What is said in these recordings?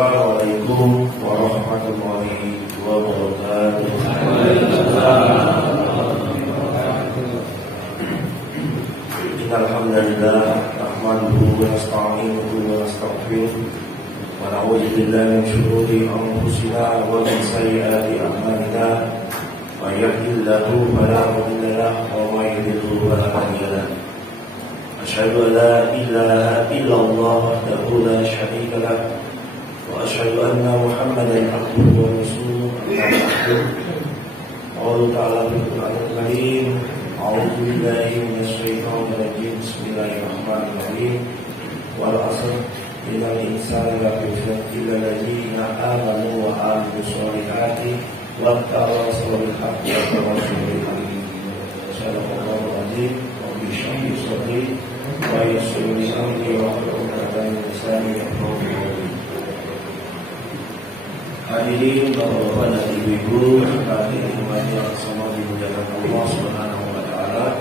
Assalamualaikum warahmatullahi wabarakatuh. Alhamdulillah, nahmaduhu wa nasta'inuhu wa nastaghfiruh wa na'udzu billahi min shururi anfusina wa min sayyiati a'malina. May yahdihillahu fala mudilla lahu wa may yudlil fala hadiya lahu. Asyhadu an la ilaha illallah wahdahu la syarika lahu wa asyhadu anna Muhammadan abduhu wa rasuluh. Allah Ta'ala berfirman, A'udzu billahi minasyaitonir rajim. Bismillahirrahmanirrahim. Wal 'asr innal insana lafi khusr illa alladziina aamanu wa 'amilus shalihati wattawassaw bil haqqi wa tawassaw bil haqqi. Shadaqallahul 'azim. Wa bi syarri sadri wa yassir li amri wa hlul 'uqdatam min lisani yafqahu qawli. Hadirin bapak-bapak dan ibu-ibu, hadirin yang sama dimuliakan Allah Subhanahu wa taala.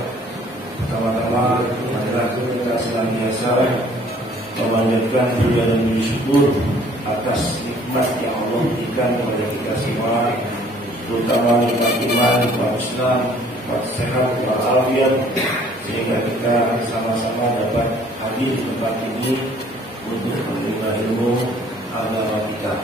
Pertama-tama marilah kita senantiasa memanjatkan puja dan bersyukur atas nikmat yang Allah berikan kepada kita semua, terutama nikmat iman, nikmat Islam, nikmat sehat, nikmat walafiat, sehingga kita sama-sama dapat hadir di tempat ini untuk menerima ilmu agama kita.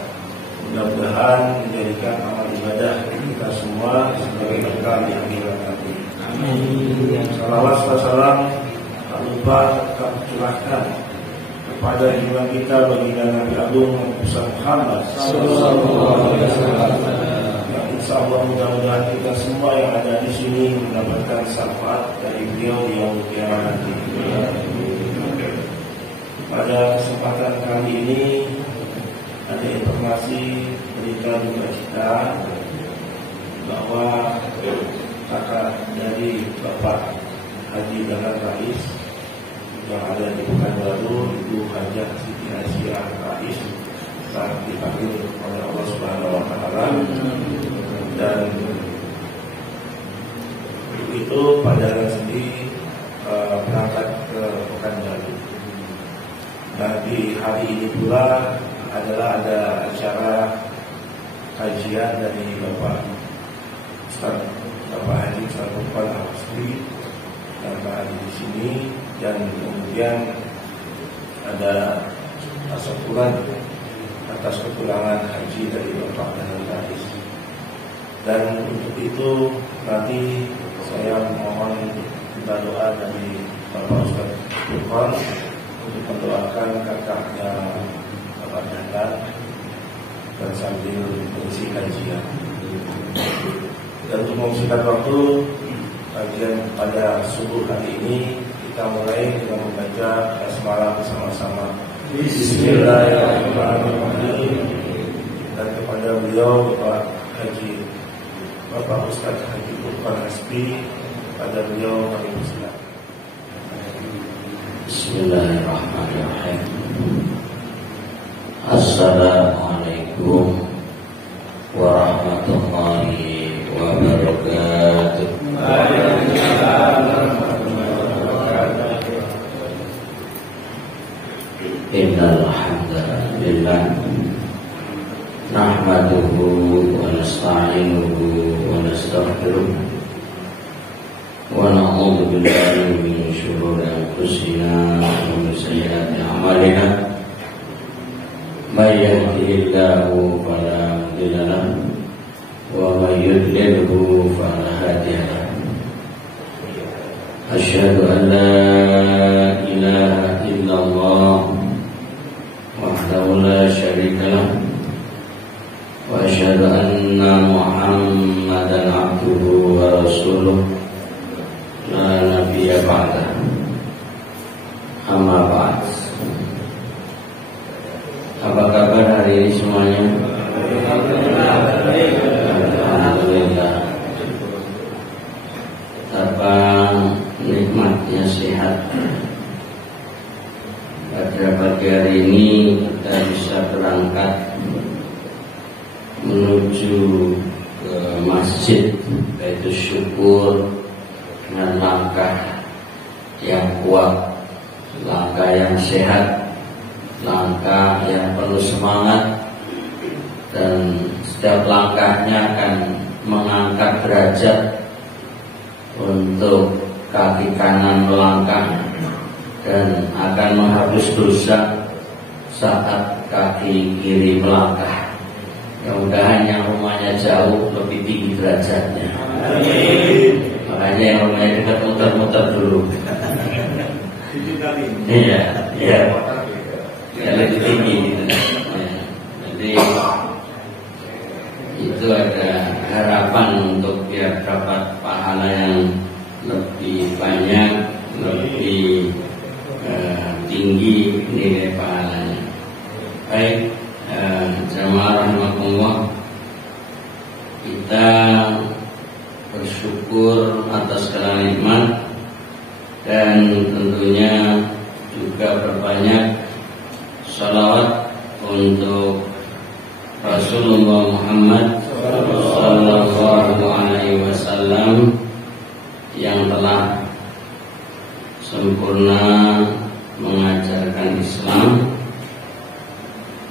Mudah-mudahan menjadikan amal ibadah kita semua sebagai bekal di akhirat nanti. Amin. Salawat salam tak lupa kita curahkan kepada junjungan kita baginda Nabi Agung Muhammad sallallahu alaihi wasallam. Insyaallah mudah-mudahan kita semua yang ada di sini mendapatkan syafaat dari beliau di yaumul qiyamah nanti. Pada kesempatan kali ini ada informasi berita duka cita bahwa kakak dari Bapak Haji Dahlan Rais yang ada di Pekanbaru, Ibu Hajah Siti Aisyah Rais, saat dipanggil oleh Allah Subhanahu wa taala, dan itu pada sendiri berangkat ke Pekanbaru. Dan di hari ini pula adalah ada acara kajian dari Bapak Haji Ustaz Bupal Al-Asri yang ada di sini, dan kemudian ada syukuran atas kekurangan haji dari Bapak Dahlan Rais. Dan untuk itu nanti saya mohon minta doa dari Bapak Ustaz Bupal untuk mendoakan kakaknya dan sambil mengisi kajian. Dan untuk mengisikan waktu kajian pada subuh hari ini, kita mulai dengan membaca basmalah bersama-sama. Bismillahirrahmanirrahim. Dan kepada beliau Bapak Ustaz Haji Bupal Hasbi, pada beliau kami bersilakan. Bismillahirrahmanirrahim. Assalamualaikum warahmatullahi wabarakatuh. Innal hamdalillah nahmaduhu wa nasta'inuhu wa nastaghfiruh wa na'udzu billahi min shururi anfusina wa min sayyiati a'malina. May yahdihillahu fala mudilla lahu wa may yudlilhu fala hadiya lahu. Asyhadu an la ilaha illallah wahdahu la syarika lahu wa asyhadu anna Muhammadan abduhu wa rasuluh la nabiyya ba'dahu. Amma ba'd. Apa kabar hari ini semuanya? Alhamdulillah. Apa nikmatnya sehat. Pada pagi hari ini kita bisa berangkat menuju ke masjid Baitul Syukur dengan langkah yang kuat, langkah yang sehat, langkah yang penuh semangat, dan setiap langkahnya akan mengangkat derajat untuk kaki kanan melangkah dan akan menghapus dosa saat kaki kiri melangkah. Mudah-mudahan yang rumahnya jauh lebih tinggi derajatnya. Makanya yang rumahnya dekat muter-muter dulu. Iya, iya. Ya, lebih tinggi gitu. Jadi itu ada harapan untuk biar dapat pahala yang lebih banyak, lebih tinggi nilai pahalanya. Baik, jamaah rahimakumullah, kita bersyukur atas segala nikmat dan tentunya juga berbanyak salawat untuk Rasulullah Muhammad Sallallahu Alaihi Wasallam yang telah sempurna mengajarkan Islam,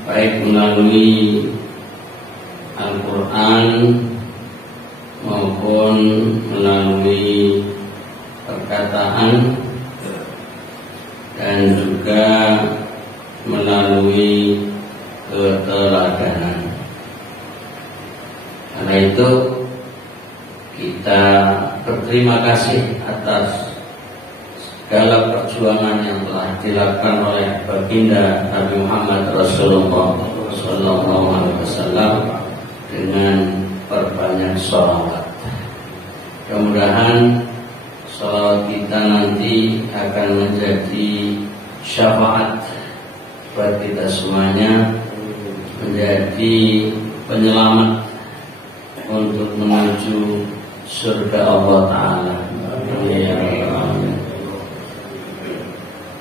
baik melalui Al-Quran maupun melalui perkataan dan juga melalui keteladanan. Karena itu kita berterima kasih atas segala perjuangan yang telah dilakukan oleh baginda Nabi Muhammad Rasulullah Sallallahu Alaihi Wasallam dengan perbanyak sholawat. Mudah-mudahan sholawat kita nanti akan menjadi syafaat buat kita semuanya, menjadi penyelamat untuk menuju surga Allah Ta'ala.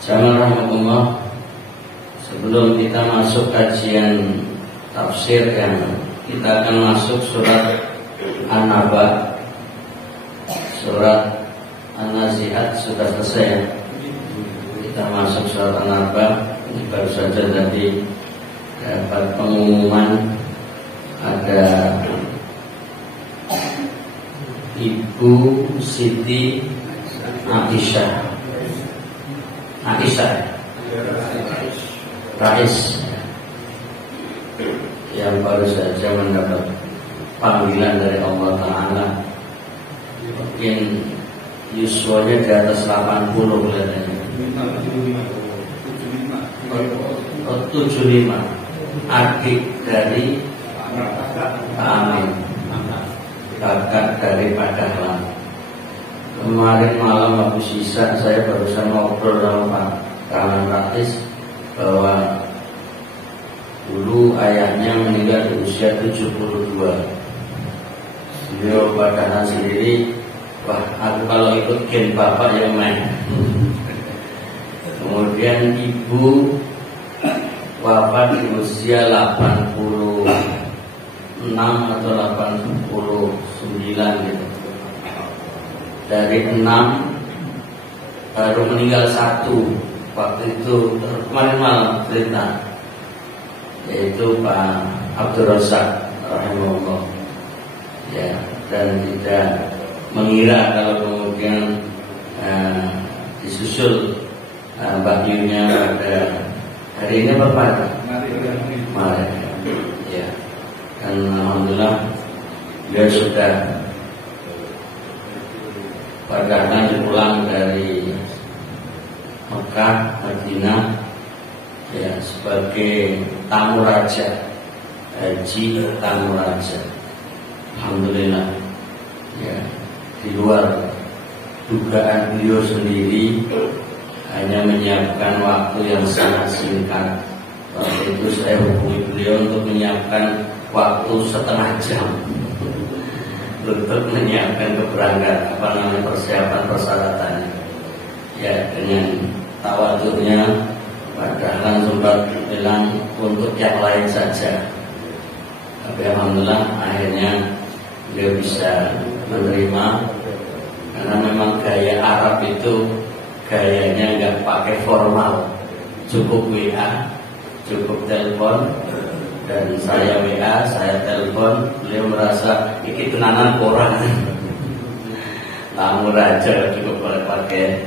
Jamaah rahimakumullah, sebelum kita masuk kajian tafsir yang kita akan masuk surat An-Naba, surat An-Nazi'at sudah selesai. Kita masuk surat An-Naba. Ini baru saja tadi dapat pengumuman ada Ibu Siti Aisyah Rais yang baru saja mendapat panggilan dari Allah Ta'ala. Mungkin yuswanya di atas 80 kelihatannya. 75, adik dari Amin, kakak daripada Dahlan. Kemarin malam habis sisa saya barusan ngobrol sama Pak Kaman Rais bahwa dulu ayahnya meninggal di usia 72. Beliau Pak Dahlan sendiri, wah aku kalau ikut gen bapak yang main. Kemudian ibu wafat di usia 86 atau 89 gitu. Dari 6 baru meninggal 1 waktu itu kemarin malam cerita, yaitu Pak Abdul Razak rahimahullah. Ya, dan tidak mengira kalau kemudian disusul bahyunya pada hari ini berapa? Kemarin. Ya. Dan alhamdulillah dia sudah perjalanan pulang dari Mekah, Madinah, ya sebagai tamu raja, haji tamu raja. Alhamdulillah. Ya, di luar dugaan beliau sendiri, hanya menyiapkan waktu yang sangat singkat. Waktu itu saya hubungi beliau untuk menyiapkan waktu setengah jam untuk menyiapkan keberangkatan, persiapan persyaratannya. Ya, dengan tawaduknya Pak Dahlan sempat bilang untuk yang lain saja. Tapi alhamdulillah akhirnya dia bisa menerima, karena memang gaya Arab itu gayanya nggak pakai formal, cukup WA, cukup telepon, dan saya WA, saya telepon, beliau merasa ini tenanan orang. Lamun aja cukup boleh pakai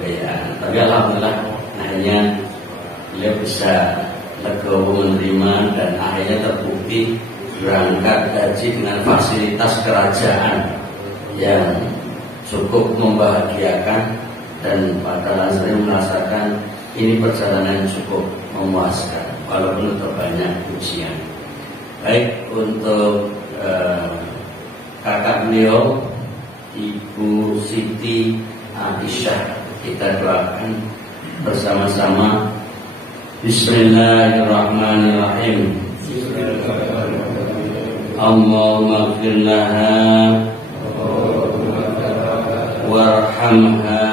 WA. Tapi alhamdulillah akhirnya beliau bisa legowo menerima dan akhirnya terbukti berangkat haji dengan fasilitas kerajaan yang cukup membahagiakan, dan Pak sering merasakan ini perjalanan yang cukup memuaskan walaupun terbanyak ujian. Baik, untuk kakak beliau Ibu Siti Aisyah, kita doakan bersama-sama. Bismillahirrahmanirrahim. Allahumma ighfir laha warhamha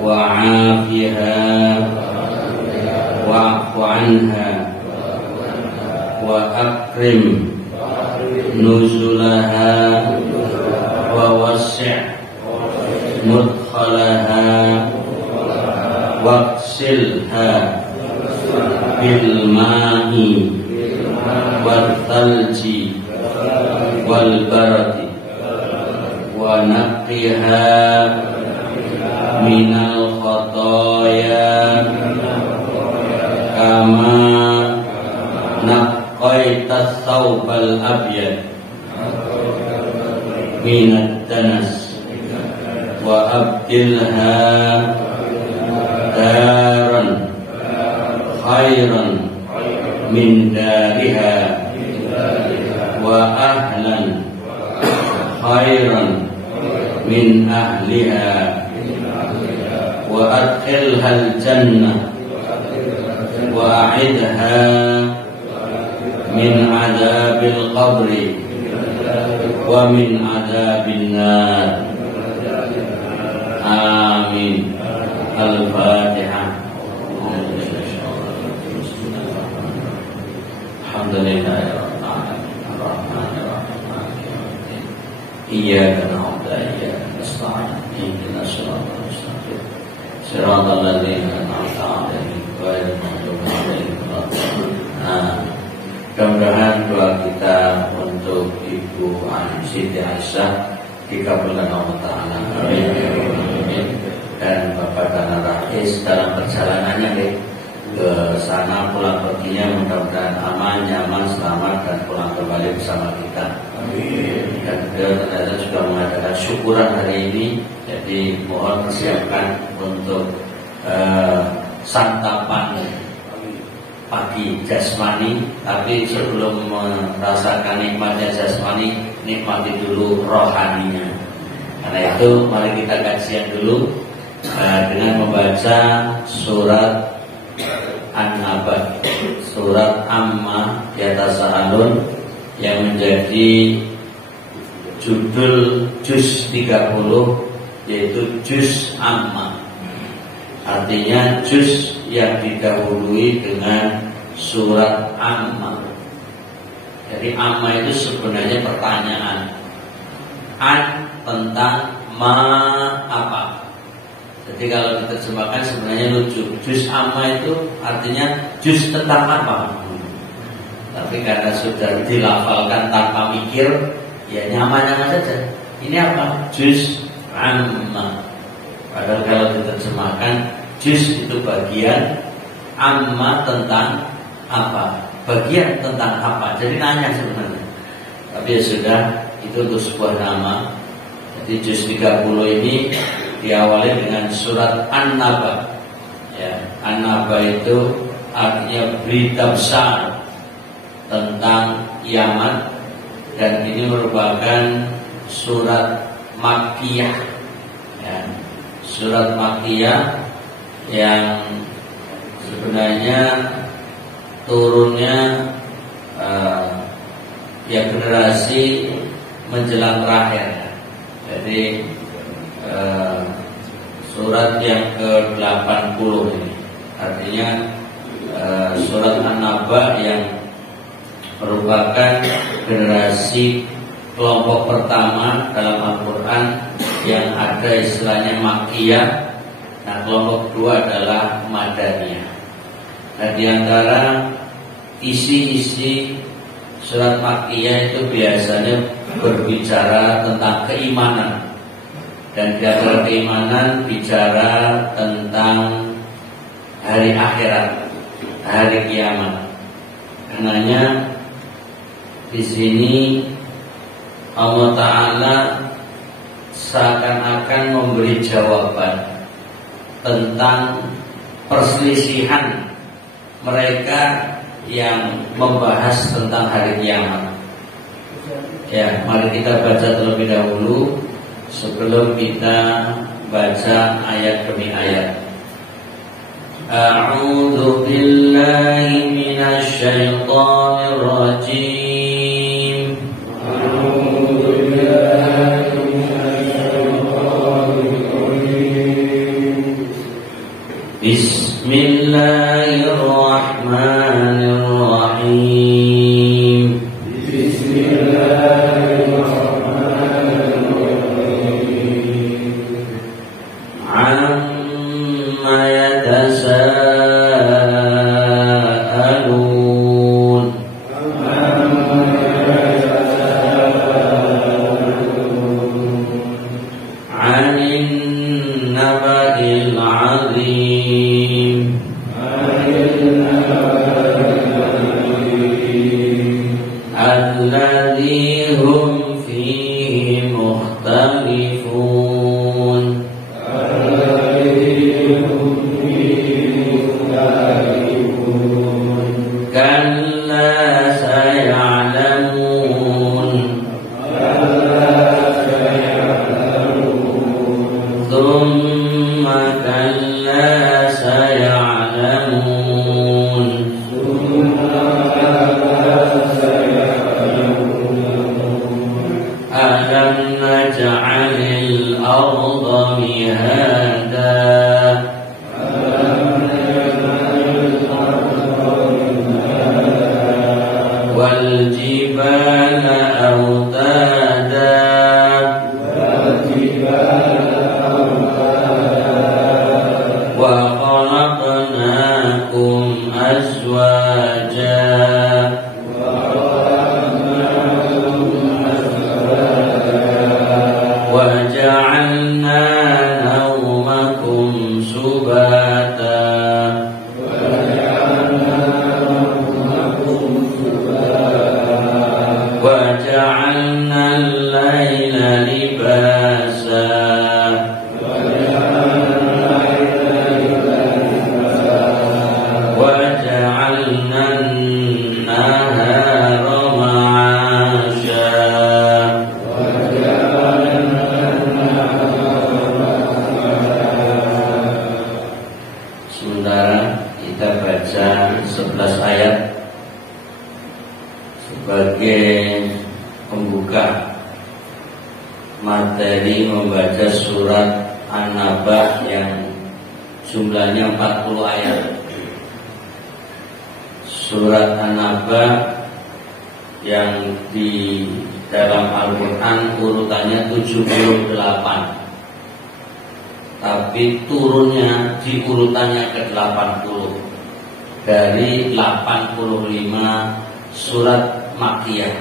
wa'afiha wa'fu anha wa akrim nuzulaha wa wasi' mudkhalaha waqsilha bil ma'i wal thalji wal baradi wa naqiha minal khotoya kama naqaita thawbal abyad minad danas wa abdilha daran khairan min dariha wa ahlan khairan min ahliha wa adkhilhal jannah wa a'idha min adabil qabri wa min adabin nar. Amin. Al-Fatihah. Alhamdulillahirrahmanirrahim. Iyyaka na'budu wa iyyaka nasta'in. Ihdinas siratal mustaqim. Siratal ladzina an'amta 'alaihim ghairil maghdubi 'alaihim waladdallin. Mudah-mudahan doa kita untuk Ibu Siti Aisyah dikabulkan Allah Ta'ala. Amin. Dan Bapak dan Rais dalam perjalanannya ke sana pulang perginya mudah-mudahan aman, nyaman, selamat dan pulang kembali bersama kita. Amin. Dan beliau ternyata juga mengadakan syukuran hari ini, jadi mohon persiapkan untuk santapan pagi jasmani, tapi sebelum merasakan nikmatnya jasmani, nikmati dulu rohaninya. Karena itu mari kita kajian dulu dengan membaca surat An-Naba, surat Amma Yatasa'alun yang menjadi judul juz 30, yaitu juz Amma. Artinya juz yang didahului dengan surat Amma. Jadi Amma itu sebenarnya pertanyaan. An tentang ma apa. Jadi kalau diterjemahkan sebenarnya lucu. Juz Amma itu artinya juz tentang apa. Tapi karena sudah dilafalkan tanpa mikir, ya nyaman-nyaman saja. Ini apa? Juz Amma. Padahal kalau diterjemahkan juz itu bagian, amma tentang apa, bagian tentang apa. Jadi nanya sebenarnya. Tapi ya sudah, itu untuk sebuah nama. Jadi juz 30 ini diawali dengan surat An-Naba. Ya, An-Naba itu artinya berita besar tentang Yaman, dan ini merupakan surat Makkiyah. Ya, surat Makkiyah yang sebenarnya turunnya ya generasi menjelang terakhir. Jadi surat yang ke-80 ini artinya surat An-Naba yang merupakan generasi kelompok pertama dalam Al-Quran yang ada istilahnya Makkiyah. Nah, kelompok kedua adalah Madaniyah. Nah, di antara isi-isi surat Makkiyah itu biasanya berbicara tentang keimanan, dan di antara keimanan bicara tentang hari akhirat, hari kiamat. Karenanya di sini Allah Ta'ala seakan-akan memberi jawaban tentang perselisihan mereka yang membahas tentang hari kiamat. Ya, mari kita baca terlebih dahulu sebelum kita baca ayat demi ayat. A'udzu billahi minasy syaithanir rajim. A'udzu billahi minasy syaithanir rajim. Bismillahirrahmanirrahim. Bismillahirrahmanirrahim. Amma yatasaalun. Anin naba'il 'azim. Alladzi hum fihi mukhtalifun. Kalla saya'lamun. Thumma kalla saya'lamun. Alam naj'alil arda mihada. Wal jibala awtada. Wa khalaqnakum azwaja. Wa ja'alna nawmakum subata. Wa ja'alna al-laila libasa. Wa ja'alna an-nahara ma'asha. Sementara kita baca 11 ayat sebagai pembuka materi membaca surat An-Naba yang jumlahnya 40 ayat. Surat An-Naba yang di dalam Al-Quran urutannya 78, tapi turunnya di urutannya ke 80 dari 85 surat Makkiyah.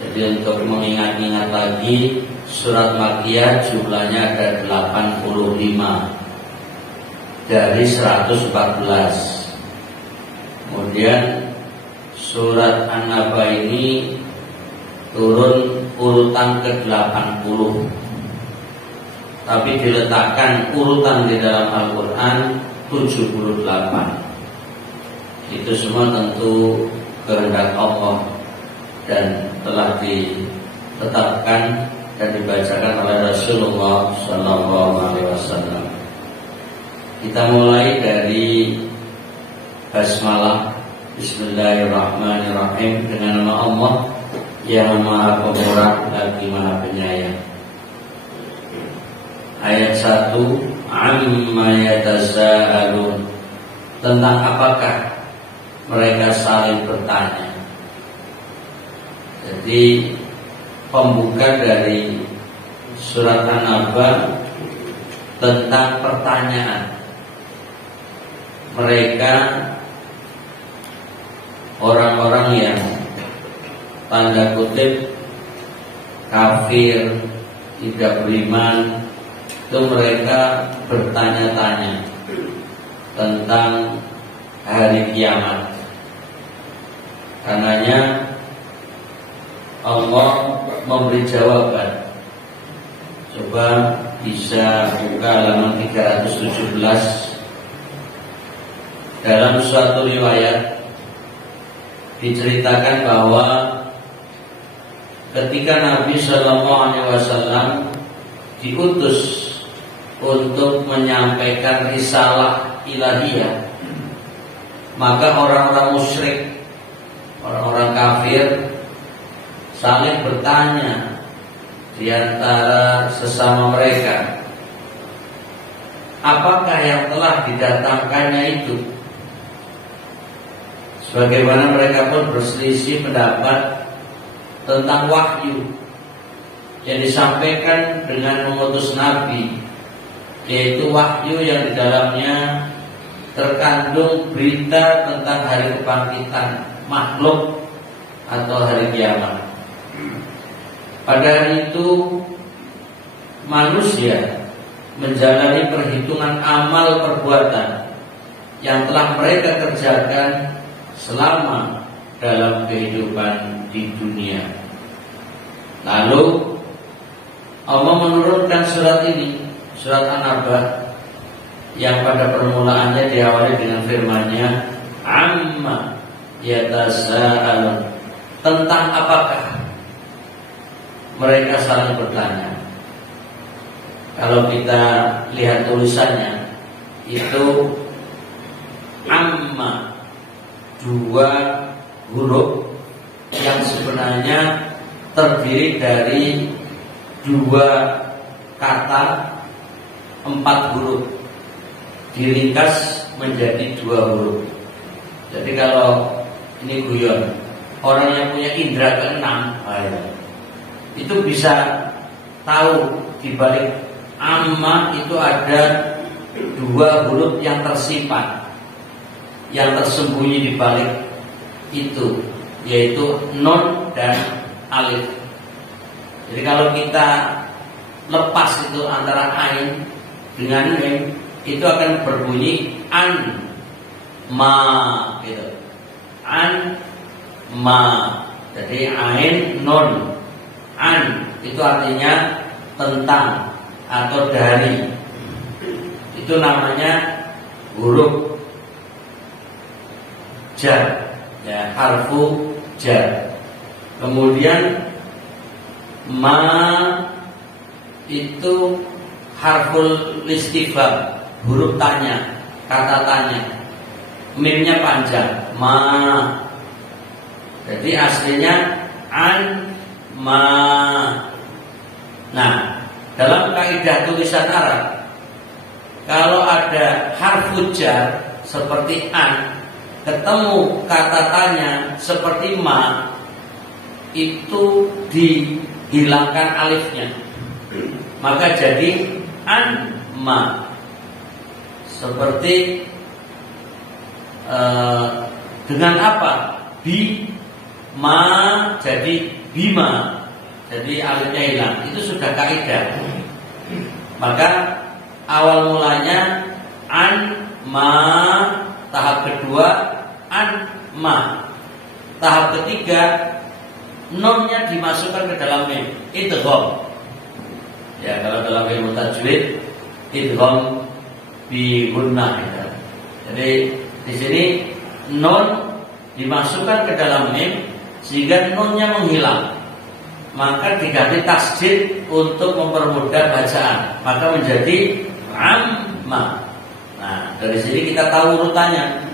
Jadi untuk mengingat-ingat lagi, surat Makkiyah jumlahnya ada 85 dari 114. Kemudian surat An-Naba ini turun urutan ke 80, tapi diletakkan urutan di dalam Al-Quran 78. Itu semua tentu kehendak Allah dan telah ditetapkan dan dibacakan oleh Rasulullah SAW. Kita mulai dari basmalah. Bismillahirrahmanirrahim. Dengan nama Allah yang Maha Pemurah lagi Maha Penyayang. Ayat 1. Amma yatasaalun. Tentang apakah mereka saling bertanya. Jadi pembuka dari surat An-Naba tentang pertanyaan. Mereka orang-orang yang tanda kutip kafir, tidak beriman, itu mereka bertanya-tanya tentang hari kiamat. Karenanya Allah memberi jawaban. Coba bisa buka halaman 317. Dalam suatu riwayat diceritakan bahwa ketika Nabi SAW diutus untuk menyampaikan risalah ilahiyah, maka orang-orang musyrik, orang-orang kafir saling bertanya di antara sesama mereka, apakah yang telah didatangkannya itu? Sebagaimana mereka pun berselisih pendapat tentang wahyu yang disampaikan dengan mengutus Nabi, yaitu wahyu yang di dalamnya terkandung berita tentang hari kebangkitan makhluk atau hari kiamat. Pada hari itu manusia menjalani perhitungan amal perbuatan yang telah mereka kerjakan selama dalam kehidupan di dunia. Lalu Allah menurunkan surat ini, surat An-Naba, yang pada permulaannya diawali dengan firman-Nya, amma yatasaalun, tentang apakah mereka saling bertanya. Kalau kita lihat tulisannya, itu amma, dua huruf yang sebenarnya terdiri dari dua kata, 4 huruf diringkas menjadi 2 huruf. Jadi kalau ini guyon, orang yang punya indera keenam itu bisa tahu di balik amma itu ada 2 huruf yang tersimpan, yang tersembunyi di balik itu, yaitu nun dan alif. Jadi kalau kita lepas itu antara ain dengan mim, itu akan berbunyi an ma gitu. An ma. Jadi ain nun. An itu artinya tentang atau dari. Itu namanya huruf jar, ya, harfu jar. Kemudian ma itu harful istifham, huruf tanya, kata tanya. Mimnya panjang, ma. Jadi aslinya an ma. Nah, dalam kaidah tulisan Arab, kalau ada harfu jar seperti an ketemu kata tanya seperti ma, itu dihilangkan alifnya, maka jadi an ma. Seperti dengan apa? Bi ma jadi bima, jadi alifnya hilang. Itu sudah kaidah. Maka awal mulanya an ma, tahap kedua an ma, tahap ketiga nunnya dimasukkan ke dalam mim, idgham. Ya, kalau dalam ilmu tajwid idgham bi gunnah ya. Jadi di sini nun dimasukkan ke dalam mim sehingga nunnya menghilang. Maka diganti tasdid untuk mempermudah bacaan, maka menjadi amma. Nah, dari sini kita tahu urutannya.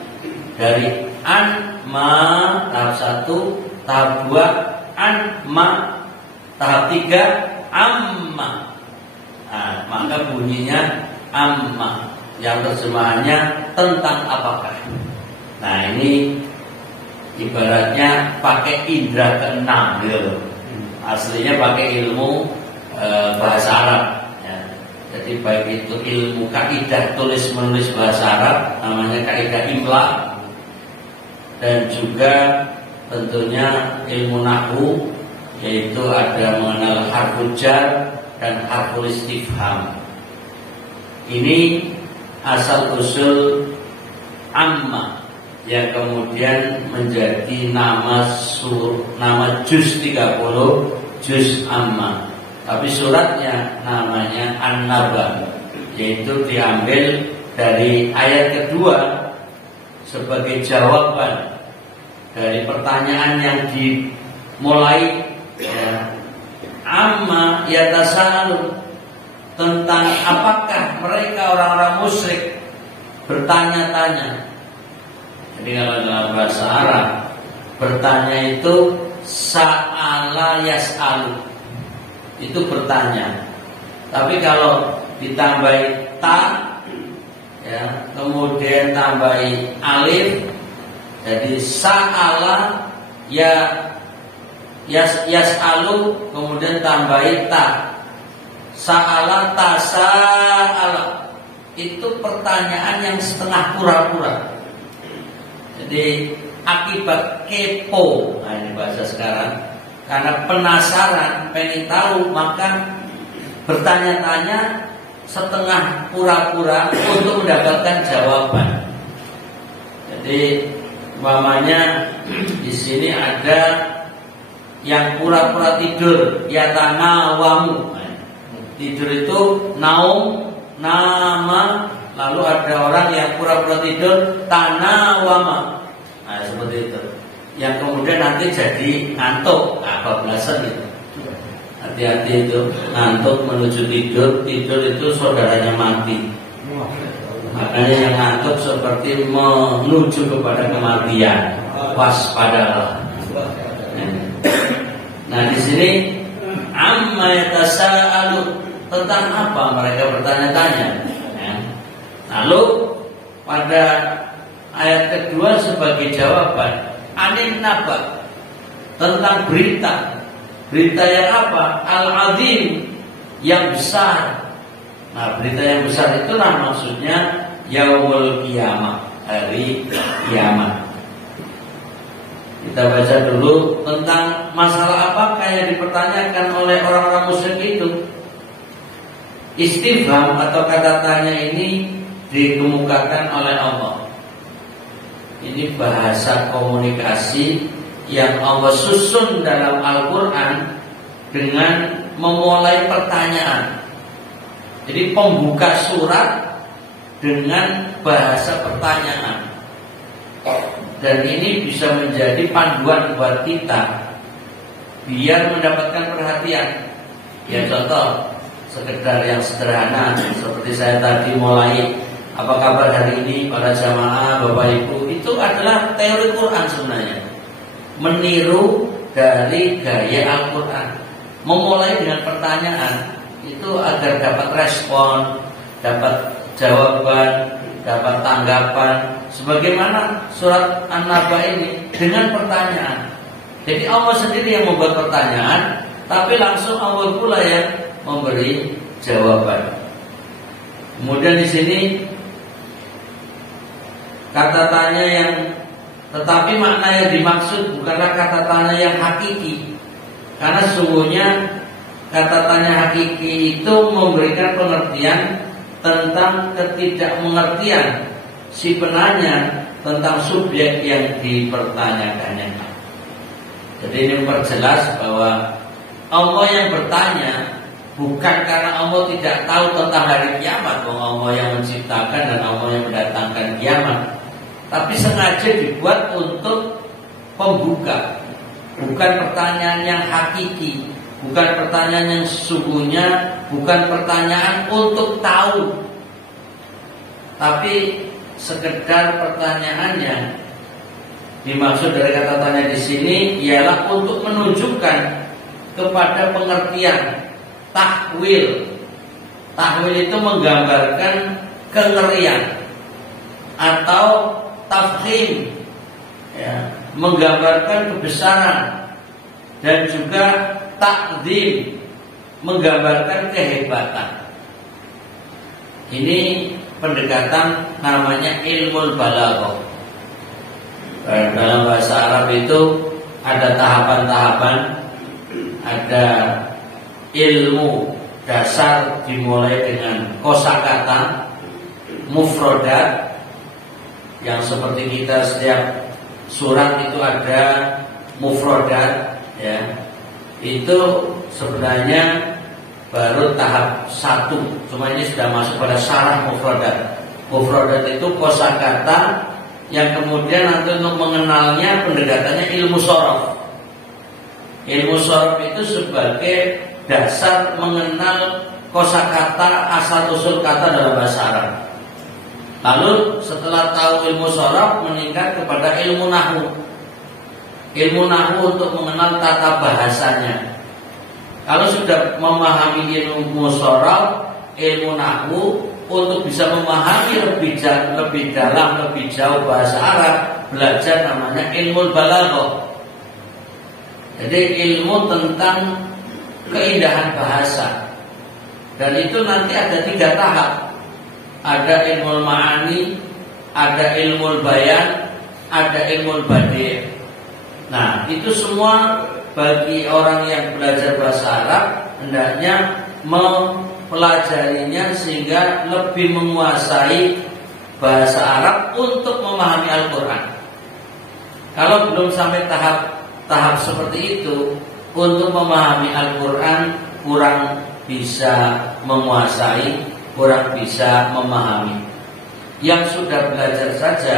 Dari an ma tahap 1, tahap 2 an ma, tahap 3 amma. Nah, maka bunyinya amma, yang terjemahannya tentang apakah. Nah, ini ibaratnya pakai indera keenam gitu. Aslinya pakai ilmu bahasa Arab ya. Jadi baik itu ilmu kaidah tulis menulis bahasa Arab, namanya kaidah imla, dan juga tentunya ilmu nahwu, yaitu ada mengenal harful jar dan harful istifham. Ini asal usul amma yang kemudian menjadi nama juz 30, juz amma. Tapi suratnya namanya An-Naba, yaitu diambil dari ayat kedua sebagai jawaban dari pertanyaan yang dimulai ya, amma yatasa'alun, tentang apakah mereka orang-orang musyrik bertanya-tanya. Jadi kalau dalam bahasa Arab bertanya itu sa'ala yas'alu, itu bertanya. Tapi kalau ditambahi ta ya, kemudian tambahi alif, jadi sa'ala ya yas'alu, kemudian tambahi ta, sa'ala tasa'ala, itu pertanyaan yang setengah pura-pura. Jadi akibat kepo, nah ini bahasa sekarang, karena penasaran, pengen tahu, maka bertanya-tanya setengah pura-pura untuk mendapatkan jawaban. Jadi umpamanya di sini ada yang pura-pura tidur, yatanawamu. Tidur itu naum, nama, lalu ada orang yang pura-pura tidur, tanawama. Nah seperti itu. Yang kemudian nanti jadi ngantuk, bablasan gitu. Hati-hati itu, ngantuk menuju tidur, tidur itu saudaranya mati. Makanya yang ngantuk seperti menuju kepada kematian. Waspadalah. Nah di sini amma yatasa'alu, tentang apa mereka bertanya-tanya. Lalu pada ayat kedua sebagai jawaban, anin naba, tentang berita. Berita yang apa? Al-azim, yang besar. Nah berita yang besar itulah maksudnya yaumul qiyamah, hari kiamat. Kita baca dulu tentang masalah apakah yang dipertanyakan oleh orang-orang musyrik itu. Istifham atau kata tanya ini dikemukakan oleh Allah. Ini bahasa komunikasi yang Allah susun dalam Al-Quran dengan memulai pertanyaan. Jadi pembuka surat dengan bahasa pertanyaan. Dan ini bisa menjadi panduan buat kita biar mendapatkan perhatian. Ya contoh sekedar yang sederhana seperti saya tadi mulai, apa kabar hari ini para jamaah Bapak Ibu, itu adalah teori Quran sebenarnya. Meniru dari gaya Al-Quran. Memulai dengan pertanyaan itu agar dapat respon, dapat jawaban, dapat tanggapan. Sebagaimana surat An-Naba ini dengan pertanyaan. Jadi Allah sendiri yang membuat pertanyaan, tapi langsung Allah pula yang memberi jawaban. Kemudian di sini kata tanya yang, tetapi makna yang dimaksud bukanlah kata tanya yang hakiki. Karena sungguhnya kata tanya hakiki itu memberikan pengertian tentang ketidakmengertian si penanya tentang subjek yang dipertanyakannya. Jadi ini memperjelas bahwa Allah yang bertanya bukan karena Allah tidak tahu tentang hari kiamat, bahwa Allah yang menciptakan dan Allah yang mendatangkan kiamat, tapi sengaja dibuat untuk pembuka. Bukan pertanyaan yang hakiki, bukan pertanyaan yang sesungguhnya, bukan pertanyaan untuk tahu, tapi sekedar pertanyaannya dimaksud dari kata tanya di sini ialah untuk menunjukkan kepada pengertian tahwil. Tahwil itu menggambarkan kengerian atau tafkhim, ya, menggambarkan kebesaran, dan juga takdim, menggambarkan kehebatan. Ini pendekatan namanya ilmu balaghah. Dalam bahasa Arab itu ada tahapan-tahapan, ada ilmu dasar dimulai dengan kosakata, mufrodat, yang seperti kita setiap surat itu ada mufrodat, ya. Itu sebenarnya baru tahap 1, cuma ini sudah masuk pada syarah mufrodat. Mufrodat itu kosakata yang kemudian nanti untuk mengenalnya pendekatannya ilmu sorof. Ilmu sorof itu sebagai dasar mengenal kosakata, asal usul kata dalam bahasa Arab. Lalu setelah tahu ilmu sorof, meningkat kepada ilmu nahwu. Ilmu nahwu untuk mengenal tata bahasanya. Kalau sudah memahami ilmu sorof, ilmu nahwu, untuk bisa memahami lebih dalam, lebih jauh bahasa Arab, belajar namanya ilmu balaghah. Jadi ilmu tentang keindahan bahasa. Dan itu nanti ada 3 tahap. Ada ilmu ma'ani, ada ilmu bayan, ada ilmu badi'. Nah, itu semua bagi orang yang belajar bahasa Arab hendaknya mempelajarinya sehingga lebih menguasai bahasa Arab untuk memahami Al-Quran. Kalau belum sampai tahap seperti itu, untuk memahami Al-Quran kurang bisa menguasai, kurang bisa memahami. Yang sudah belajar saja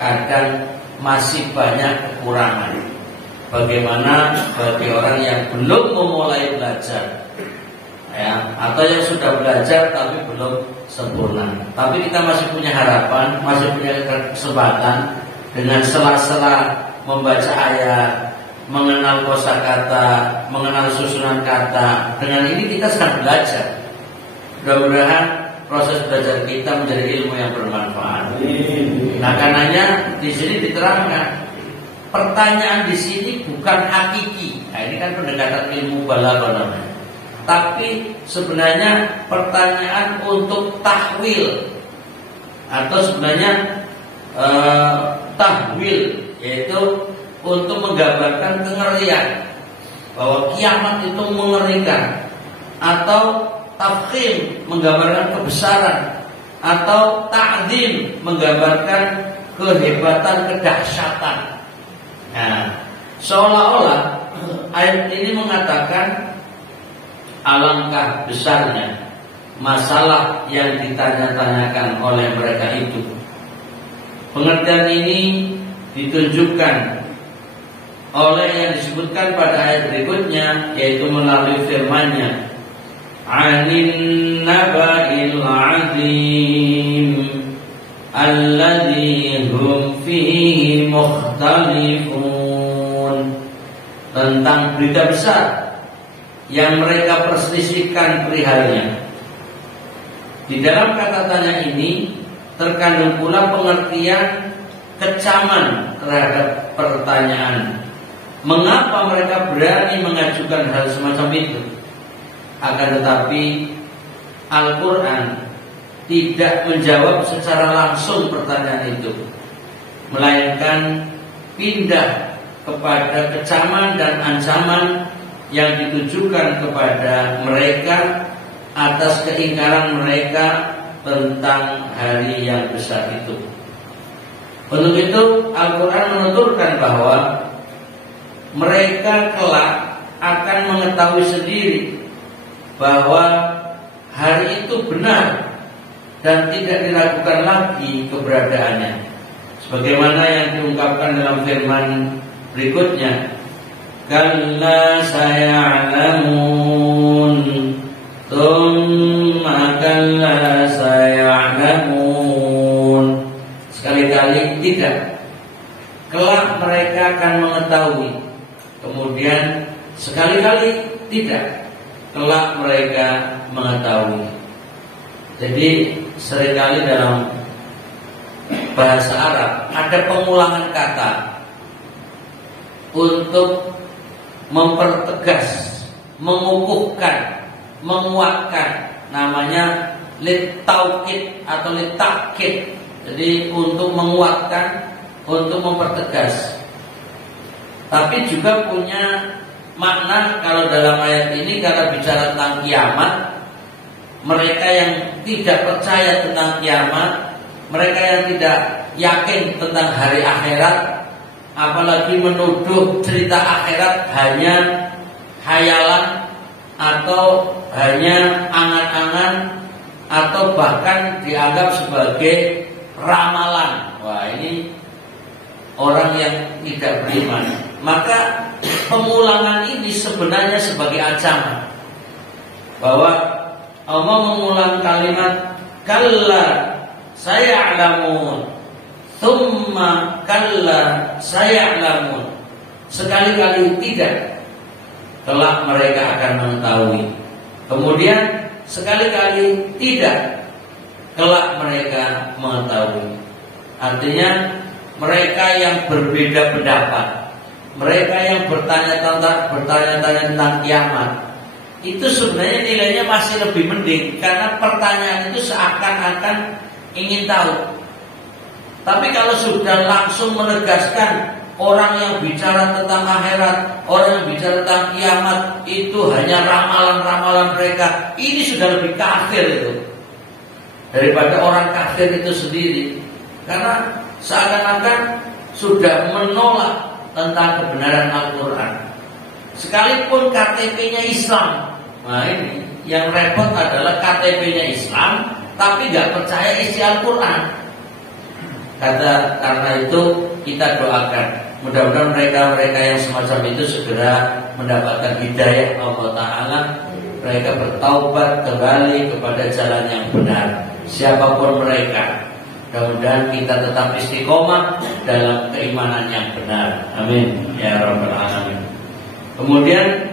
kadang masih banyak kekurangan. Bagaimana bagi orang yang belum memulai belajar, ya, atau yang sudah belajar tapi belum sempurna. Tapi kita masih punya harapan, masih punya kesempatan dengan sela-sela membaca ayat, mengenal kosakata, mengenal susunan kata. Dengan ini kita sedang belajar. Mudah-mudahan proses belajar kita menjadi ilmu yang bermanfaat. Nah, karenanya di sini diterangkan pertanyaan di sini bukan hakiki. Nah, ini kan pendekatan ilmu balaghah namanya. Tapi sebenarnya pertanyaan untuk tahwil, atau sebenarnya tahwil, yaitu untuk menggambarkan kengerian, bahwa kiamat itu mengerikan, atau tafkhim menggambarkan kebesaran, atau ta'dzim menggambarkan kehebatan, kedahsyatan. Nah, seolah-olah ayat ini mengatakan alangkah besarnya masalah yang ditanya-tanyakan oleh mereka itu. Pengertian ini ditunjukkan oleh yang disebutkan pada ayat berikutnya, yaitu melalui firman-Nya, "Anin naba'il 'azim alladzi hum fihi mukhtalifun." Tentang berita besar yang mereka perselisihkan perihalnya. Di dalam kata tanya ini terkandung pula pengertian kecaman terhadap pertanyaan. Mengapa mereka berani mengajukan hal semacam itu? Akan tetapi Al-Quran tidak menjawab secara langsung pertanyaan itu, melainkan pindah kepada kecaman dan ancaman yang ditujukan kepada mereka atas keingkaran mereka tentang hari yang besar itu. Untuk itu Al-Quran menuturkan bahwa mereka kelak akan mengetahui sendiri bahwa hari itu benar dan tidak diragukan lagi keberadaannya. Sebagaimana yang diungkapkan dalam firman berikutnya, "Kalla saya'lamun, tsumma kalla saya'lamun." Sekali-kali tidak. Kelak mereka akan mengetahui. Kemudian sekali-kali tidak. Kelak mereka mengetahui. Jadi seringkali dalam bahasa Arab ada pengulangan kata untuk mempertegas, mengukuhkan, menguatkan. Namanya litaukid atau litakid. Jadi untuk menguatkan, untuk mempertegas, tapi juga punya makna. Kalau dalam ayat ini karena bicara tentang kiamat, mereka yang tidak percaya tentang kiamat, mereka yang tidak yakin tentang hari akhirat, apalagi menuduh cerita akhirat hanya khayalan atau hanya angan-angan atau bahkan dianggap sebagai ramalan. Wah, ini orang yang tidak beriman. Maka pengulangan ini sebenarnya sebagai ancaman bahwa Allah mengulang kalimat kalla saya'lamun, thumma kalla saya'lamun. Sekali-kali tidak, kelak mereka akan mengetahui. Kemudian sekali-kali tidak, kelak mereka mengetahui. Artinya mereka yang berbeda pendapat, mereka yang bertanya-tanya tentang kiamat, itu sebenarnya nilainya masih lebih mending, karena pertanyaan itu seakan-akan ingin tahu. Tapi kalau sudah langsung menegaskan orang yang bicara tentang akhirat, orang yang bicara tentang kiamat itu hanya ramalan-ramalan mereka, ini sudah lebih kafir itu daripada orang kafir itu sendiri. Karena seakan-akan sudah menolak tentang kebenaran Al-Quran, sekalipun KTP-nya Islam. Nah, ini yang repot adalah KTP-nya Islam tapi nggak percaya isi Al-Quran. Karena itu kita doakan mudah-mudahan mereka yang semacam itu segera mendapatkan hidayah Allah Ta'ala, mereka bertaubat kembali kepada jalan yang benar, siapapun mereka. Mudah-mudahan kita tetap istiqomah dalam keimanan yang benar. Amin ya rabbal alamin. Kemudian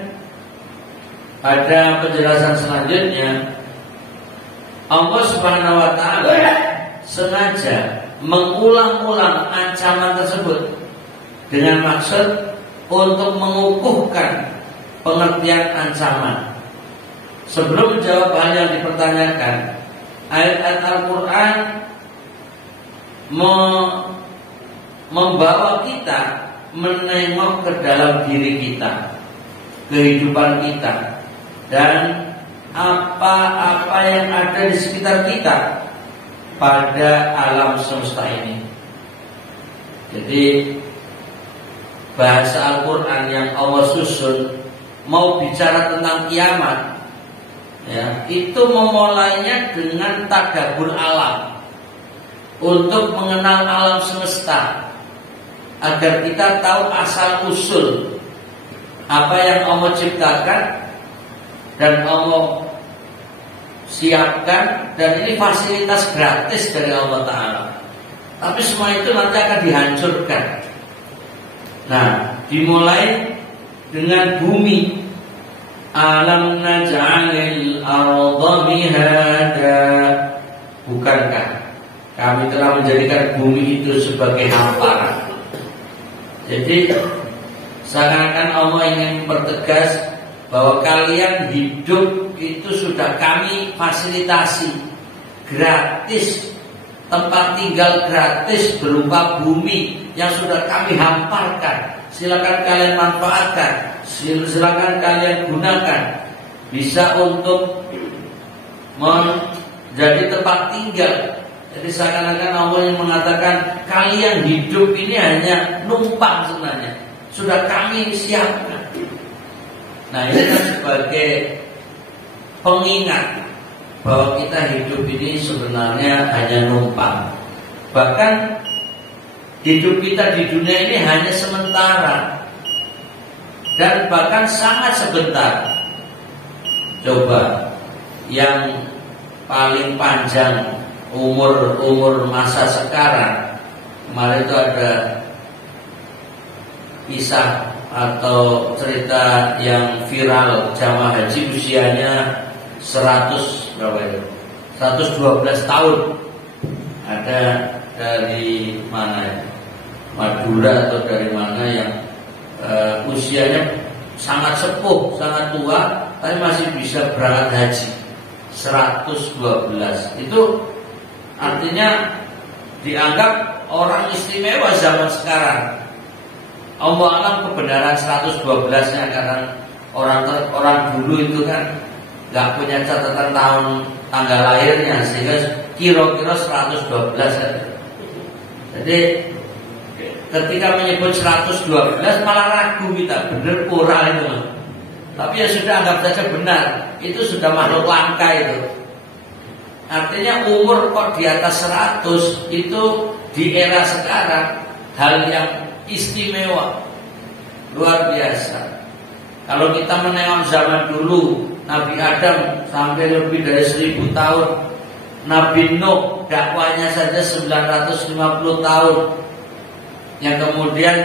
pada penjelasan selanjutnya, Allah Subhanahu wa taala sengaja mengulang-ulang ancaman tersebut dengan maksud untuk mengukuhkan pengertian ancaman. Sebelum menjawab hal yang dipertanyakan, ayat-ayat Al-Quran membawa kita menengok ke dalam diri kita, kehidupan kita, dan apa-apa yang ada di sekitar kita pada alam semesta ini. Jadi bahasa Al-Quran yang Allah susun mau bicara tentang kiamat, ya, itu memulainya dengan tadabbur alam, untuk mengenal alam semesta, agar kita tahu asal usul apa yang Allah ciptakan dan Allah siapkan, dan ini fasilitas gratis dari Allah Ta'ala. Tapi semua itu nanti akan dihancurkan. Nah, dimulai dengan bumi. Alam naj'alil arda mihada. Bukankah kami telah menjadikan bumi itu sebagai hamparan? Jadi seakan-akan Allah ingin mempertegas bahwa kalian hidup itu sudah kami fasilitasi gratis, tempat tinggal gratis berupa bumi yang sudah kami hamparkan. Silakan kalian manfaatkan, silakan kalian gunakan, bisa untuk menjadi tempat tinggal. Jadi seakan-akan Allah yang mengatakan kalian hidup ini hanya numpang, sebenarnya sudah kami siapkan. Nah, ini kan sebagai pengingat bahwa kita hidup ini sebenarnya hanya numpang. Bahkan hidup kita di dunia ini hanya sementara, dan bahkan sangat sebentar. Coba yang paling panjang umur masa sekarang, kemarin itu ada kisah atau cerita yang viral, jamaah haji usianya 112 tahun. Ada dari mana ya? Madura atau dari mana yang usianya sangat sepuh, sangat tua, tapi masih bisa berangkat haji. 112 itu artinya dianggap orang istimewa zaman sekarang. Allah alam kebenaran 112-nya, karena orang dulu itu kan nggak punya catatan tahun tanggal lahirnya, sehingga kira-kira 112 aja. Jadi ketika menyebut 112 malah ragu kita, bener kurang itu. Tapi ya sudah, anggap saja benar. Itu sudah makhluk langka itu. Artinya umur kok di atas 100 itu di era sekarang hal yang istimewa, luar biasa. Kalau kita menengok zaman dulu, Nabi Adam sampai lebih dari 1000 tahun, Nabi Nuh dakwanya saja 950 tahun, yang kemudian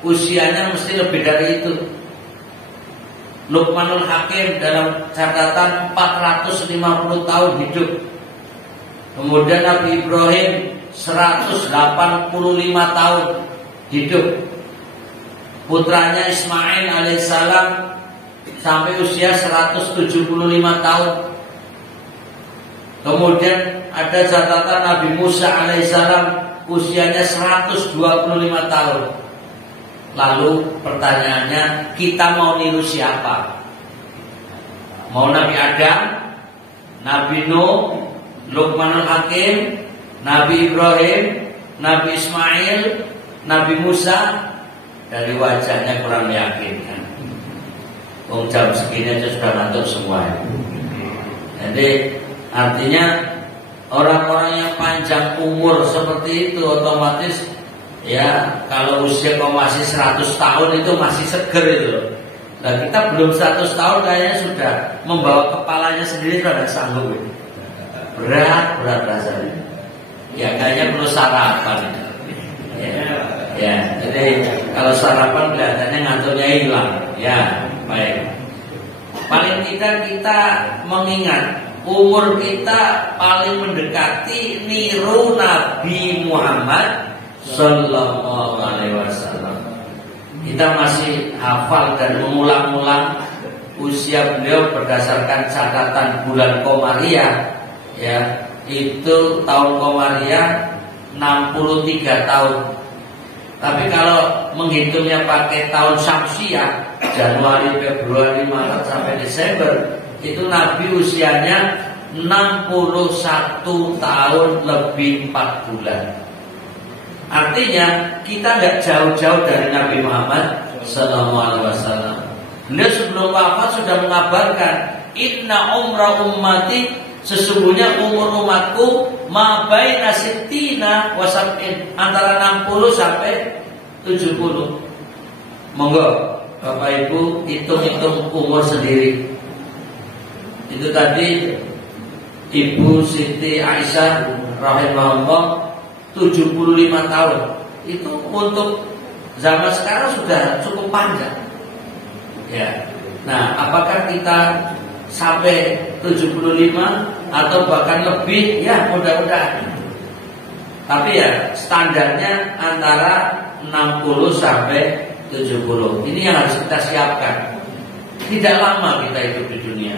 usianya mesti lebih dari itu. Luqmanul Hakim dalam catatan 450 tahun hidup. Kemudian Nabi Ibrahim 185 tahun hidup. Putranya Ismail alaihissalam sampai usia 175 tahun. Kemudian ada catatan Nabi Musa alaihissalam usianya 125 tahun. Lalu pertanyaannya, kita mau niru siapa? Mau Nabi Adam, Nabi Nuh, Luqmanul Hakim, Nabi Ibrahim, Nabi Ismail, Nabi Musa? Dari wajahnya kurang meyakinkan. Jam segini aja sudah ngantuk semua. Jadi artinya orang-orang yang panjang umur seperti itu otomatis ya, kalau usia kok masih 100 tahun itu masih seger itu. Nah, kita belum 100 tahun kayaknya sudah membawa kepalanya sendiri sudah sanggup. Berat rasanya. Ya kayaknya perlu sarapan. Ya, jadi kalau sarapan kelihatannya ngantuknya hilang. Ya, baik. Paling tidak kita mengingat umur kita paling mendekati niru Nabi Muhammad Sallallahu Alaihi Wasallam. Kita masih hafal dan mengulang-ulang usia beliau berdasarkan catatan bulan Komariah. Ya, itu tahun Komariah 63 tahun. Tapi kalau menghitungnya pakai tahun Syamsiah, Januari, Februari, Maret sampai Desember, itu Nabi usianya 61 tahun lebih 4 bulan. Artinya kita nggak jauh-jauh dari Nabi Muhammad Sallallahu Alaihi Wasallam. Beliau sebelum wafat sudah mengabarkan, Inna umra ummati, sesungguhnya umur umatku ma baina sittina wa sab'in, antara 60 sampai 70. Monggo Bapak Ibu hitung-hitung umur sendiri. Itu tadi Ibu Siti Aisyah rahimahullah 75 tahun. Itu untuk zaman sekarang sudah cukup panjang. Ya. Nah, apakah kita sampai 75 atau bahkan lebih? Ya, mudah-mudahan. Tapi ya standarnya antara 60 sampai 70. Ini yang harus kita siapkan. Tidak lama kita hidup di dunia.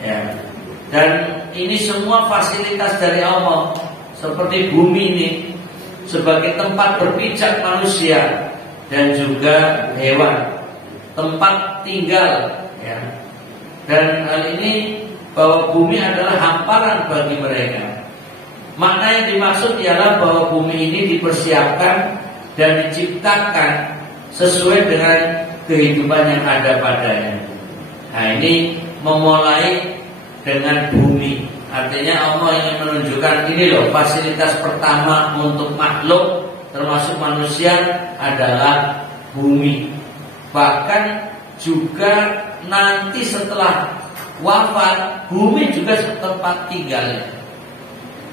Ya. Dan ini semua fasilitas dari Allah. Seperti bumi ini sebagai tempat berpijak manusia dan juga hewan, tempat tinggal, ya. Dan hal ini bahwa bumi adalah hamparan bagi mereka. Makna yang dimaksud ialah bahwa bumi ini dipersiapkan dan diciptakan sesuai dengan kehidupan yang ada padanya. Nah, ini memulai dengan bumi. Artinya Allah ingin menunjukkan ini loh, fasilitas pertama untuk makhluk termasuk manusia adalah bumi. Bahkan juga nanti setelah wafat, bumi juga tempat tinggalnya.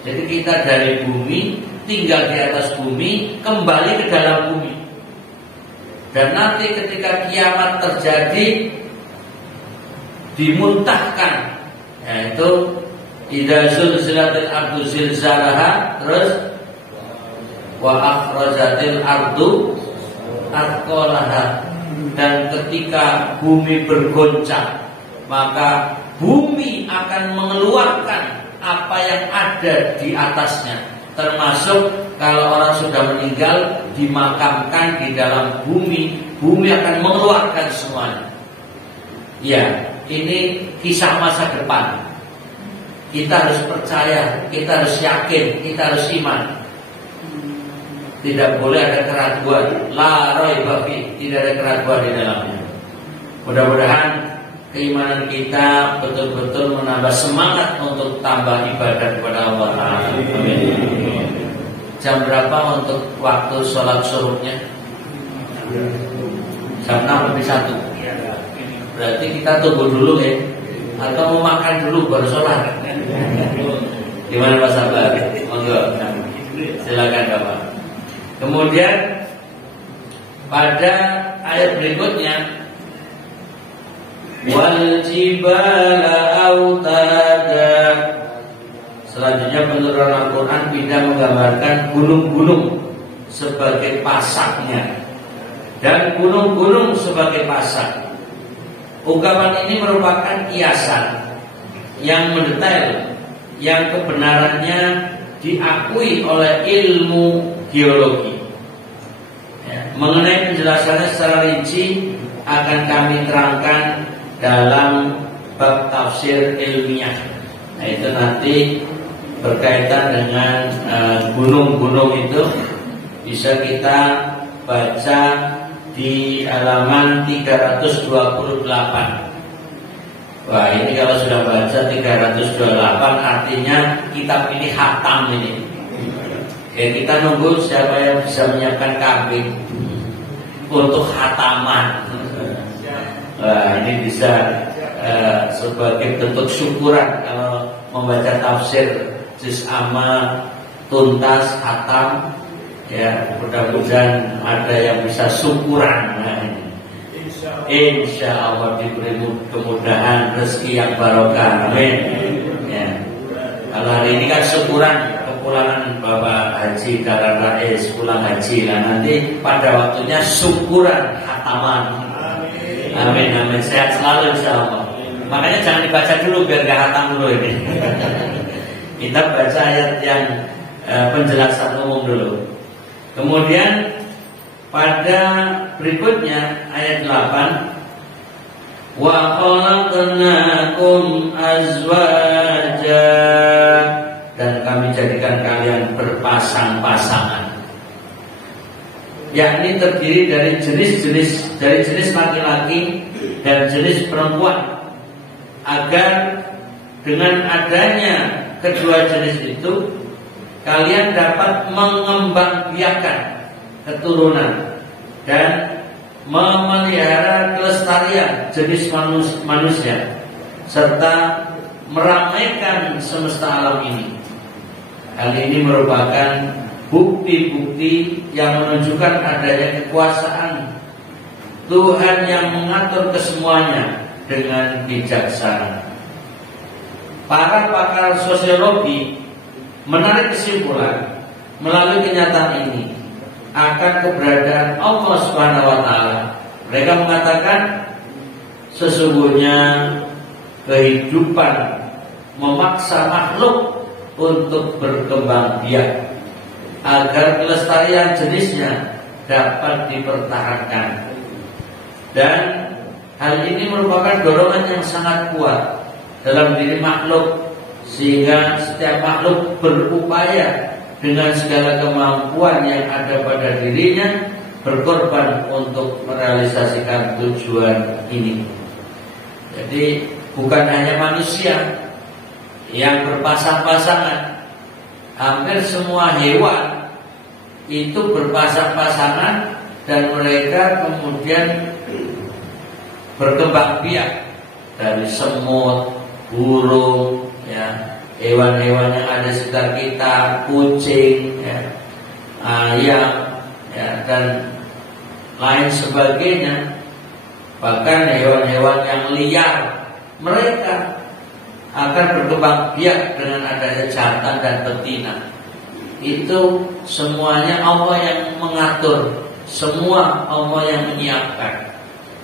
Jadi kita dari bumi, tinggal di atas bumi, kembali ke dalam bumi. Dan nanti ketika kiamat terjadi, dimuntahkan, yaitu idza zulzilatil ardu zilzalaha, terus wa akhrajatil ardu athqalaha, dan ketika bumi bergoncang maka bumi akan mengeluarkan apa yang ada di atasnya, termasuk kalau orang sudah meninggal dimakamkan di dalam bumi, bumi akan mengeluarkan semuanya. Ya, ini kisah masa depan. Kita harus percaya, kita harus yakin, kita harus iman. Tidak boleh ada keraguan. La raiba fi, tidak ada keraguan di dalamnya. Mudah-mudahan keimanan kita betul-betul menambah semangat untuk tambah ibadah kepada Allah Ta'ala. Amin. Jam berapa untuk waktu sholat suruhnya? Jam 6 lebih 1. Berarti kita tunggu dulu ya. Atau mau makan dulu baru sholat. Gimana Pak Sabar? Monggo. Silakan Bapak. Kemudian pada ayat berikutnya, wal jibala autada. Selanjutnya penurunan Al-Quran tidak menggambarkan gunung-gunung sebagai pasaknya dan gunung-gunung sebagai pasak. Ungkapan ini merupakan kiasan yang mendetail, yang kebenarannya diakui oleh ilmu geologi. Mengenai penjelasannya secara rinci akan kami terangkan dalam bab tafsir ilmiah. Nah, itu nanti berkaitan dengan gunung-gunung itu bisa kita baca di halaman 328. Wah, ini kalau sudah baca 328 artinya kitab ini khatam ini. Kita nunggu siapa yang bisa menyiapkan kambing untuk khataman. Wah, ini bisa sebagai bentuk syukuran kalau membaca tafsir juz amma tuntas khatam. Ya, mudah-mudahan ada yang bisa syukuran. Nah, insya Allah diberi kemudahan, rezeki yang barokah. Amin. Ya. Kalau hari ini kan syukuran kepulangan Bapak Haji Dahlan Rais pulang haji. Nah, nanti pada waktunya syukuran khataman. Amin. Amin. Sehat selalu insya Allah. Makanya jangan dibaca dulu biar gak khatam dulu ini. Kita baca ayat yang penjelasan umum dulu. Kemudian pada berikutnya ayat 8, wa khalaqnakum azwaja, dan kami jadikan kalian berpasang-pasangan, yakni terdiri dari jenis laki-laki dan jenis perempuan, agar dengan adanya kedua jenis itu kalian dapat mengembangbiakan keturunan dan memelihara kelestarian jenis manusia serta meramaikan semesta alam ini. Hal ini merupakan bukti-bukti yang menunjukkan adanya kekuasaan Tuhan yang mengatur kesemuanya dengan bijaksana. Para pakar sosiologi menarik kesimpulan melalui kenyataan ini akan keberadaan Allah Subhanahu wa taala. Mereka mengatakan sesungguhnya kehidupan memaksa makhluk untuk berkembang biak agar kelestarian jenisnya dapat dipertahankan. Dan hal ini merupakan dorongan yang sangat kuat dalam diri makhluk, sehingga setiap makhluk berupaya dengan segala kemampuan yang ada pada dirinya berkorban untuk merealisasikan tujuan ini. Jadi bukan hanya manusia yang berpasang-pasangan, hampir semua hewan itu berpasang-pasangan dan mereka kemudian berkembang biak, dari semut, burung, ya, hewan-hewan yang ada di sekitar kita, kucing, ya, ayam, ya, dan lain sebagainya. Bahkan hewan-hewan yang liar, mereka akan berkembang biak dengan adanya jantan dan betina. Itu semuanya Allah yang mengatur, semua Allah yang menyiapkan.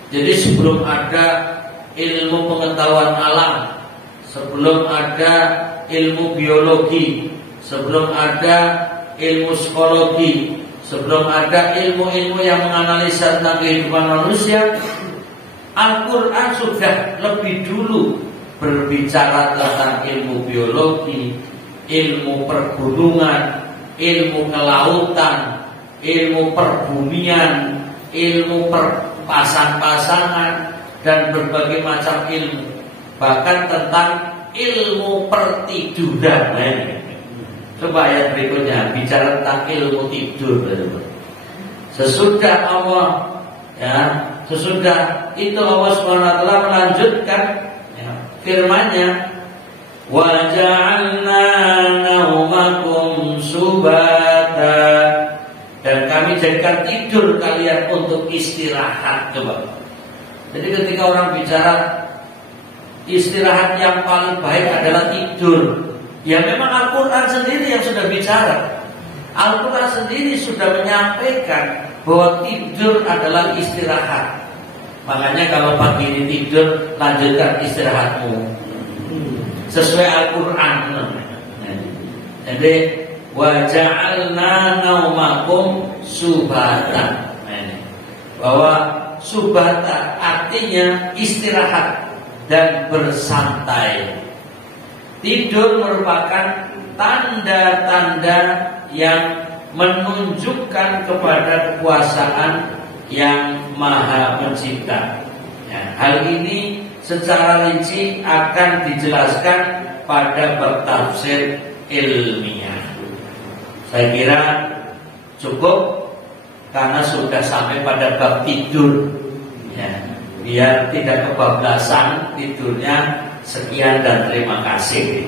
Jadi sebelum ada ilmu pengetahuan alam, sebelum ada ilmu biologi, sebelum ada ilmu psikologi, sebelum ada ilmu-ilmu yang menganalisa tentang kehidupan manusia, Al-Quran sudah lebih dulu berbicara tentang ilmu biologi, ilmu pergunungan, ilmu kelautan, ilmu perbumian, ilmu perpasangan-pasangan, dan berbagai macam ilmu. Bahkan tentang ilmu pertiduran. Coba ayat berikutnya bicara tentang ilmu tidur. Sesudah Allah, sesudah itu Allah SWT melanjutkan firman-Nya, wa ja'alna naumakum subata, dan kami jadikan tidur kalian untuk istirahat. Coba. Jadi ketika orang bicara istirahat yang paling baik adalah tidur, ya memang Al-Quran sendiri yang sudah bicara. Al-Quran sendiri sudah menyampaikan bahwa tidur adalah istirahat. Makanya kalau pagi ini tidur, lanjutkan istirahatmu sesuai Al-Quran. Jadi wa ja'alna naumakum subatan, bahwa subata artinya istirahat dan bersantai. Tidur merupakan tanda-tanda yang menunjukkan kepada kekuasaan yang Maha Pencipta. Hal ini secara rinci akan dijelaskan pada bertafsir ilmiah. Saya kira cukup karena sudah sampai pada bab tidur. Biar tidak kebablasan tidurnya. Sekian dan terima kasih.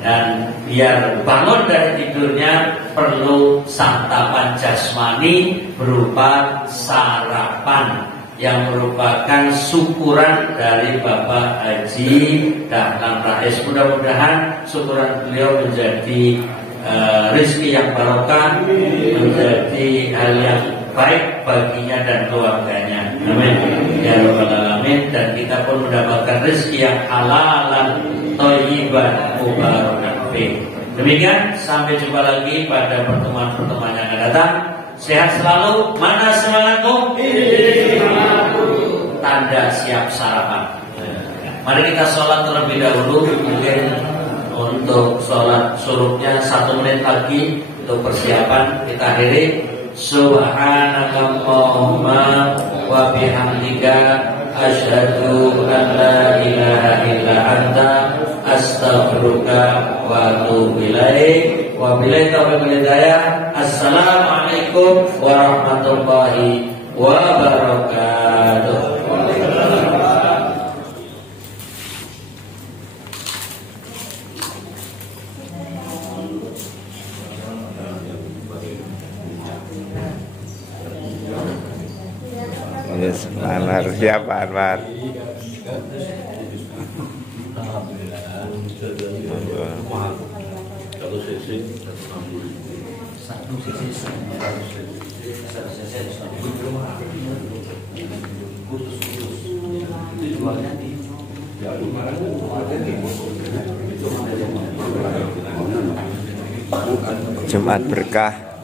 Dan biar bangun dari tidurnya perlu santapan jasmani berupa sarapan yang merupakan syukuran dari Bapak Haji Dahlan Rais. Mudah-mudahan syukuran beliau menjadi rezeki yang barokah, menjadi hal yang baik baginya dan keluarganya. Amin ya rabbal alamin. Dan kita pun mendapatkan rezeki yang halalan, thayyiban, mubarakan fi. Demikian, sampai jumpa lagi pada pertemuan-pertemuan yang akan datang. Sehat selalu. Mana semangatmu? Tanda siap sarapan. Mari kita sholat terlebih dahulu. Mungkin untuk sholat suruhnya 1 menit lagi untuk persiapan. Kita akhiri. Subhanakallahumma wa bihamdika asyhadu an la ilaha illa anta astaghfiruka wa atubu ilaik. Wa billahi taufiq wal hidayah. Assalamualaikum warahmatullahi wabarakatuh. Yes, Anwar, siapa Anwar? Kalau cc 160. Satu cc 160. Khusus itu jualnya di Jumat berkah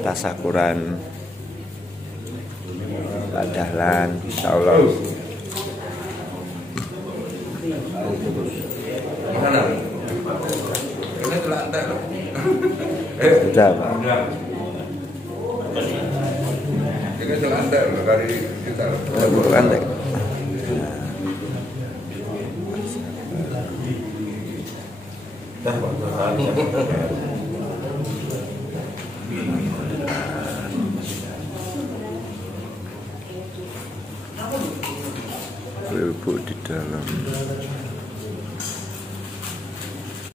tasakuran Pak Dahlan, insyaallah. Sudah, Pak. Ini selantai dari kita. Lantai. Ibu di dalam.